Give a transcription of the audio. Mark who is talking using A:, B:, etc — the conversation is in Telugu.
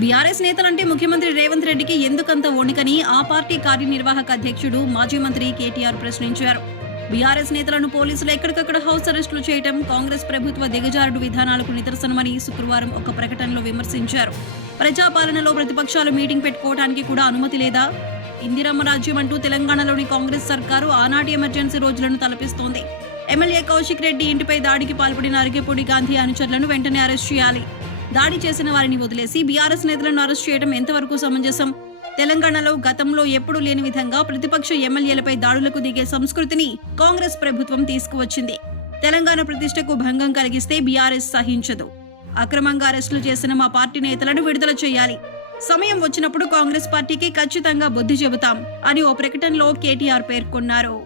A: బీఆర్ఎస్ నేతలంటే ముఖ్యమంత్రి రేవంత్ రెడ్డికి ఎందుకంత వణుకని ఆ పార్టీ కార్యనిర్వాహక అధ్యక్షుడు మాజీ మంత్రి కేటీఆర్ ప్రశ్నించారు. బీఆర్ఎస్ నేతలను పోలీసులు ఎక్కడికక్కడ హౌస్ అరెస్టులు చేయడం కాంగ్రెస్ ప్రభుత్వ దిగజారుడు విధానాలకు నిదర్శనమని శుక్రవారం ఒక ప్రకటనలో విమర్శించారు. ప్రజాపాలనలో ప్రతిపక్షాలు మీటింగ్ పెట్టుకోవడానికి కూడా అనుమతి లేదా? ఇందిరమ్మ రాజ్యం అంటూ తెలంగాణలోని కాంగ్రెస్ సర్కారు ఆనాటి ఎమర్జెన్సీ రోజులను తలపిస్తోంది. ఎమ్మెల్యే కౌశిక్ రెడ్డి ఇంటిపై దాడికి పాల్పడిన అరిగేపూడి గాంధీ అనుచరులను వెంటనే అరెస్ట్ చేయాలి. దాడి చేసిన వారిని వదిలేసి బీఆర్ఎస్ నేతలను అరెస్ట్ చేయడం ఎంతవరకు సమంజసం? తెలంగాణలో గతంలో ఎప్పుడూ లేని విధంగా ప్రతిపక్ష ఎమ్మెల్యేలపై దాడులకు దిగే సంస్కృతిని కాంగ్రెస్ ప్రభుత్వం తీసుకువచ్చింది. తెలంగాణ ప్రతిష్టకు భంగం కలిగిస్తే బీఆర్ఎస్ సహించదు. అక్రమంగా అరెస్టులు చేసిన మా పార్టీ నేతలను విడుదల చేయాలి. సమయం వచ్చినప్పుడు కాంగ్రెస్ పార్టీకి ఖచ్చితంగా బుద్ధి చెబుతాం అని ఓ ప్రకటనలో కేటీఆర్ పేర్కొన్నారు.